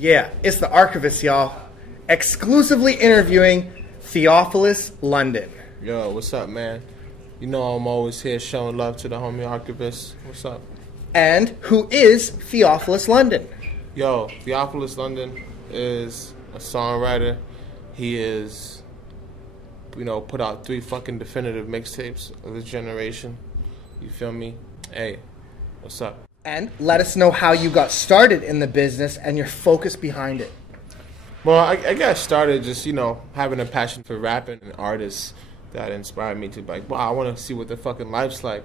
Yeah, it's the Archivist, y'all. Exclusively interviewing Theophilus London. Yo, what's up, man? You know I'm always here showing love to the homie Archivist. What's up? And who is Theophilus London? Yo, Theophilus London is a songwriter. He is, put out 3 fucking definitive mixtapes of his generation. You feel me? Hey, what's up? And let us know how you got started in the business and your focus behind it. Well, I got started just, having a passion for rapping and artists that inspired me to be like, wow, I want to see what the fucking life's like.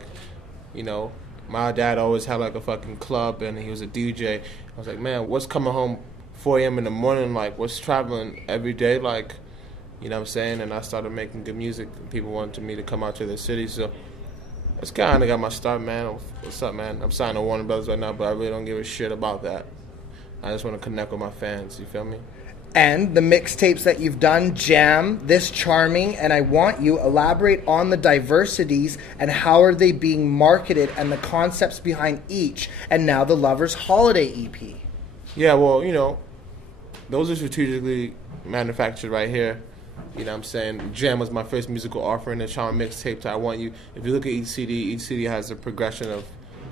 My dad always had like a fucking club and he was a DJ. I was like, man, what's coming home 4 a.m. in the morning like? What's traveling every day like? You know what I'm saying? And I started making good music and people wanted me to come out to the city. So that's kind of got my start, man. What's up, man? I'm signed to Warner Brothers right now, but I really don't give a shit about that. I just want to connect with my fans, you feel me? And the mixtapes that you've done, Jam, This Charming, and I Want You, elaborate on the diversities and how are they being marketed and the concepts behind each, and now the Lover's Holiday EP. Yeah, well, those are strategically manufactured right here. You know what I'm saying? Jam was my first musical offering, the Charming mixtape to I Want You. If you look at each CD has a progression of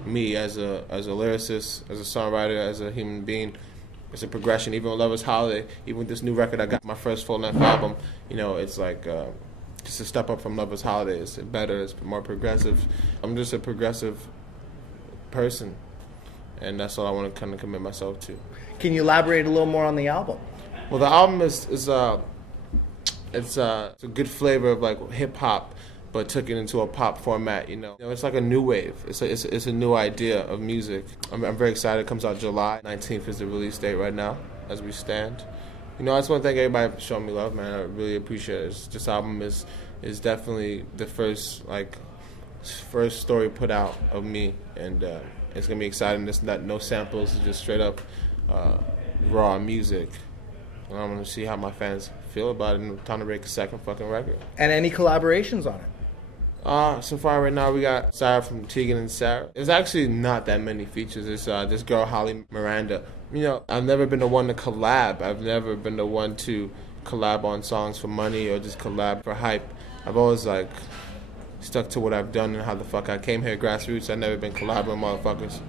me as a lyricist, as a songwriter, as a human being. It's a progression. Even with Lover's Holiday, even with this new record I got, my first full-length album, it's like just a step up from Lover's Holiday. It's better, it's more progressive. I'm just a progressive person, and that's all I want to kind of commit myself to. Can you elaborate a little more on the album? Well, the album is a good flavor of like hip-hop, but took it into a pop format, It's like a new wave. It's a new idea of music. I'm very excited. It comes out July 19th is the release date right now, as we stand. I just want to thank everybody for showing me love, man. I really appreciate it. This album is definitely the first story put out of me, and it's gonna be exciting. It's not no samples. It's just straight up raw music. And I'm gonna see how my fans feel about it, and time to make a second fucking record. And any collaborations on it? So far right now we got Sarah from Tegan and Sarah. There's actually not that many features. It's this girl Holly Miranda. I've never been the one to collab. I've never been the one to collab on songs for money or just collab for hype. I've always stuck to what I've done and how the fuck I came here, grassroots. I've never been collabing motherfuckers.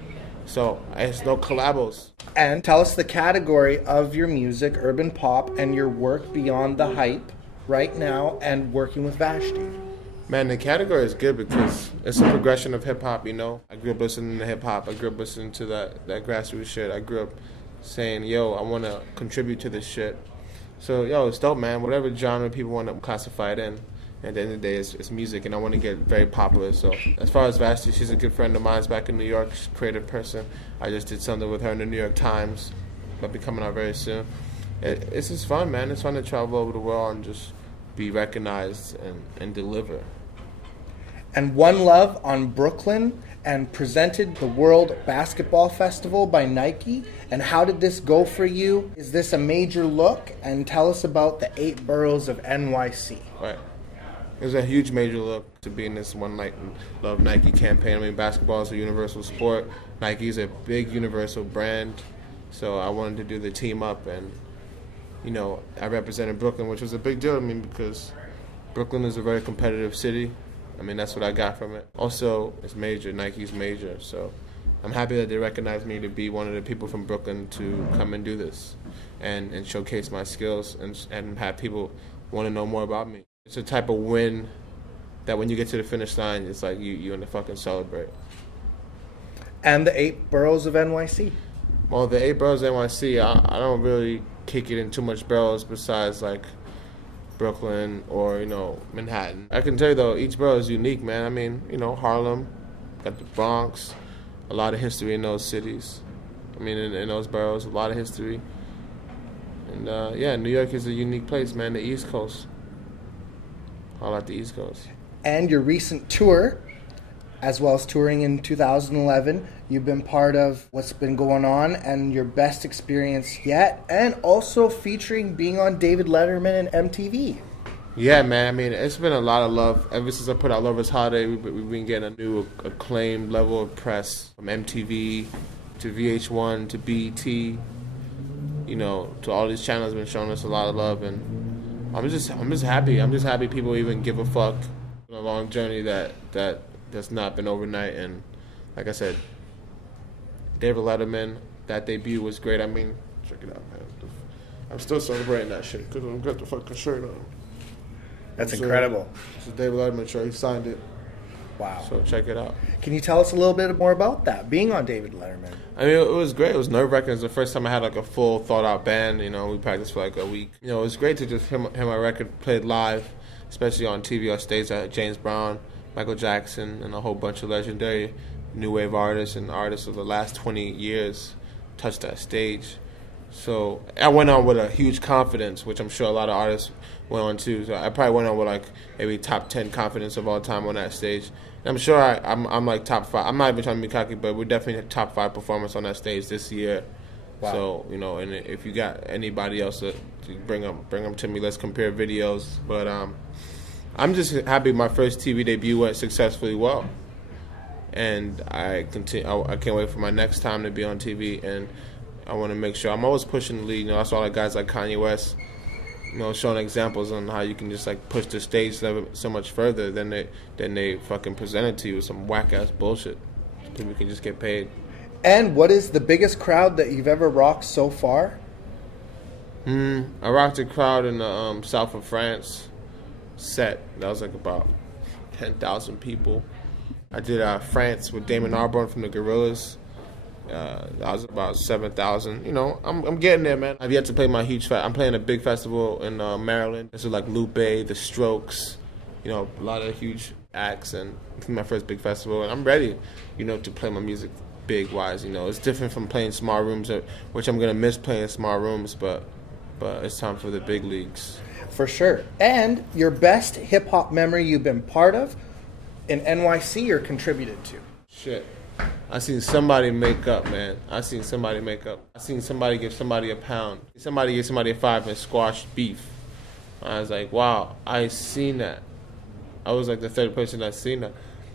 So it's no collabos. And tell us the category of your music, urban pop, and your work beyond the hype right now and working with Vashti. Man, the category is good because it's a progression of hip-hop, I grew up listening to hip-hop. I grew up listening to that grassroots shit. I grew up saying, yo, I want to contribute to this shit. So, it's dope, man. Whatever genre people want to classify it in, at the end of the day, it's music, and I want to get very popular. So, as far as Vashti, she's a good friend of mine. She's back in New York. She's a creative person. I just did something with her in the New York Times. That'll be coming out very soon. It's just fun, man. It's fun to travel over the world and just be recognized and deliver. And One Love on Brooklyn and presented the World Basketball Festival by Nike. And how did this go for you? Is this a major look? And tell us about the 8 boroughs of NYC. Right. It was a huge major look to be in this One Love Nike campaign. Basketball is a universal sport. Nike is a big universal brand. So I wanted to do the team up and, I represented Brooklyn, which was a big deal to me because Brooklyn is a very competitive city. That's what I got from it. Also, it's major. Nike's major. So I'm happy that they recognize me to be one of the people from Brooklyn to come and do this and showcase my skills and have people want to know more about me. It's a type of win that when you get to the finish line, it's like you want to fucking celebrate. And the 8 boroughs of NYC. Well, the 8 boroughs of NYC, I don't really kick it in too much boroughs besides Brooklyn or, Manhattan. I can tell you, though, each borough is unique, man. Harlem, got the Bronx, a lot of history in those cities. In those boroughs, a lot of history. And, New York is a unique place, man, the East Coast. All at the East Coast. And your recent tour, as well as touring in 2011, you've been part of what's been going on and your best experience yet, and also featuring being on David Letterman and MTV. Yeah, man. It's been a lot of love. Ever since I put out Lover's Holiday, we've been getting a new acclaimed level of press from MTV to VH1 to BET. you know, to all these channels have been showing us a lot of love, and I'm just happy. I'm just happy people even give a fuck. A long journey that's not been overnight, and like I said, David Letterman, that debut was great. I mean, check it out, man. I'm still celebrating that shit because I've got the fucking shirt on. That's incredible. It's a David Letterman shirt. He signed it. Wow. So check it out. Can you tell us a little bit more about that, being on David Letterman? I mean, it was great. It was nerve-wracking. It was the first time I had like a full thought-out band. You know, we practiced for like a week. You know, it was great to just hear my record played live, especially on TV or stage. I had James Brown, Michael Jackson, and a whole bunch of legendary new wave artists and artists of the last 20 years touched that stage. So I went on with a huge confidence, which I'm sure a lot of artists went on too. So I probably went on with like maybe top 10 confidence of all time on that stage. And I'm sure I'm like top 5. I'm not even trying to be cocky, but we're definitely top 5 performance on that stage this year. Wow. So, you know, and if you got anybody else to bring them to me, let's compare videos. But I'm just happy my first TV debut went successfully well. And I can't wait for my next time to be on TV, and I want to make sure I'm always pushing the lead. You know, that's why like guys like Kanye West, you know, showing examples on how you can just like push the stage level so much further than they fucking present it to you with some whack ass bullshit. People can just get paid. And what is the biggest crowd that you've ever rocked so far? I rocked a crowd in the south of France set. That was like about 10,000 people. I did France with Damon Albarn from the Gorillaz. That was about 7,000. You know, I'm getting there, man. I've yet to play my huge I'm playing a big festival in Maryland. This is like Lupe, The Strokes, you know, a lot of huge acts, and it's my first big festival, and I'm ready, you know, to play my music big wise. You know, it's different from playing small rooms, which I'm gonna miss playing small rooms, but it's time for the big leagues. For sure. And your best hip hop memory you've been part of in NYC or contributed to? Shit. I seen somebody make up, man. I seen somebody give somebody a pound. Somebody give somebody a 5 and squash beef. I was like, wow, I seen that. I was like the third person that seen that.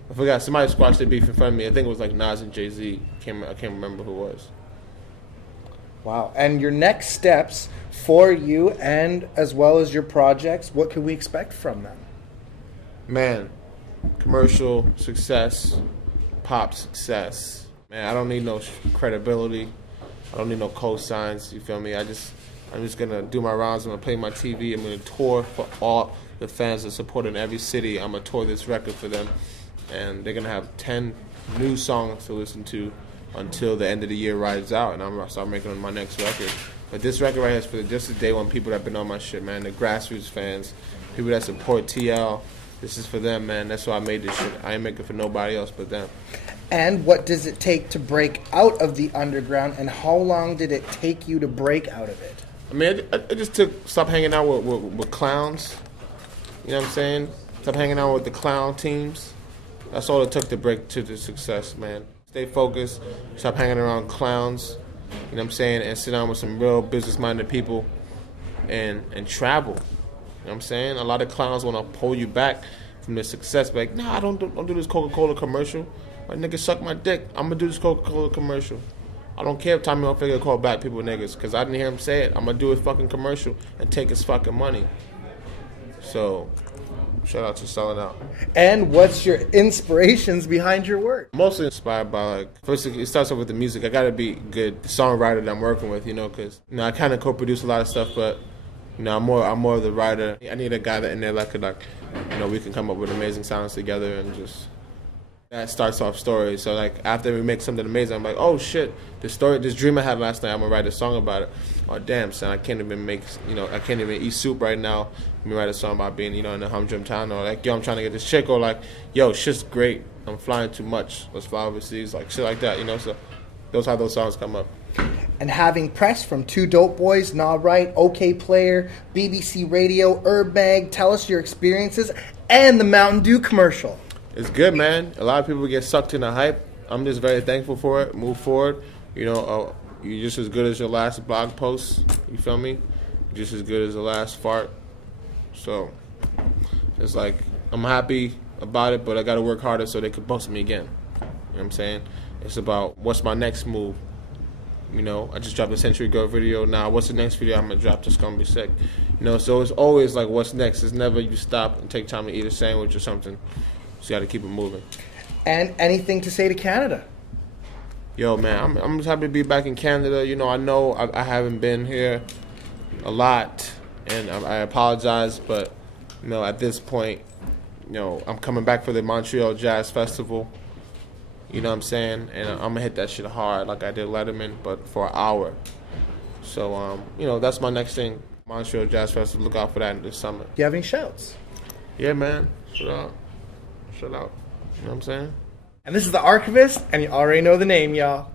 I forgot, somebody squashed their beef in front of me. I think it was like Nas and Jay-Z. I can't remember who it was. Wow. And your next steps for you, and as well as your projects, what can we expect from them? Man, commercial success, pop success. Man, I don't need no credibility. I don't need no cosigns. You feel me? I'm just gonna do my rounds. I'm gonna play my TV. I'm gonna tour for all the fans that support in every city. I'm gonna tour this record for them, and they're gonna have 10 new songs to listen to until the end of the year rides out, and I'm gonna start making my next record. But this record right here is for just the day one people that been on my shit, man. The grassroots fans, people that support TL. This is for them, man. That's why I made this shit. I ain't making it for nobody else but them. And what does it take to break out of the underground, and how long did it take you to break out of it? I mean, I just stop hanging out with clowns. You know what I'm saying? Stop hanging out with the clown teams. That's all it took to break to the success, man. Stay focused. Stop hanging around clowns. You know what I'm saying? And sit down with some real business-minded people and travel. You know what I'm saying? A lot of clowns want to pull you back from the success. Like, nah, don't do this Coca-Cola commercial. My nigga suck my dick. I'm going to do this Coca-Cola commercial. I don't care if Tommy Hilfiger called black people niggas, because I didn't hear him say it. I'm going to do his fucking commercial and take his fucking money. So, shout out to Selling Out. And what's your inspirations behind your work? Mostly inspired by, like, first it starts off with the music. I got to be good, the songwriter that I'm working with, you know, because, you know, I kind of co-produce a lot of stuff, but, you know, I'm more of the writer. I need a guy that in there that could, like, you know, we can come up with amazing sounds together, and just that starts off stories. So, like, after we make something amazing, I'm like, oh shit, this dream I had last night, I'm gonna write a song about it. Oh damn, son, I can't even eat soup right now. Let me write a song about being, you know, in a humdrum town, or like, yo, I'm trying to get this chick, or like, yo, shit's great, I'm flying too much, let's fly overseas, like shit like that, you know. So those how those songs come up. And having press from Two Dope Boys, Nah Right, OK Player, BBC Radio, Herb Mag, tell us your experiences, and the Mountain Dew commercial. It's good, man. A lot of people get sucked in the hype. I'm just very thankful for it. Move forward. You know, you're just as good as your last blog post. You feel me? You're just as good as the last fart. So it's like, I'm happy about it, but I got to work harder so they could bust me again. You know what I'm saying? It's about what's my next move. You know, I just dropped a Century Girl video. Now, what's the next video I'm gonna drop that's gonna be sick? You know, so it's always like, what's next? It's never you stop and take time to eat a sandwich or something. So you got to keep it moving. And anything to say to Canada? Yo, man, I'm just happy to be back in Canada. You know I haven't been here a lot, and I apologize, but you know, at this point, you know, I'm coming back for the Montreal Jazz Festival. You know what I'm saying? And I'm gonna hit that shit hard like I did Letterman, but for an hour. So you know, that's my next thing. Montreal Jazz Festival. Look out for that in this summer. Do you have any shouts? Yeah, man. Shout out. You know what I'm saying? And this is the Archivist, and you already know the name, y'all.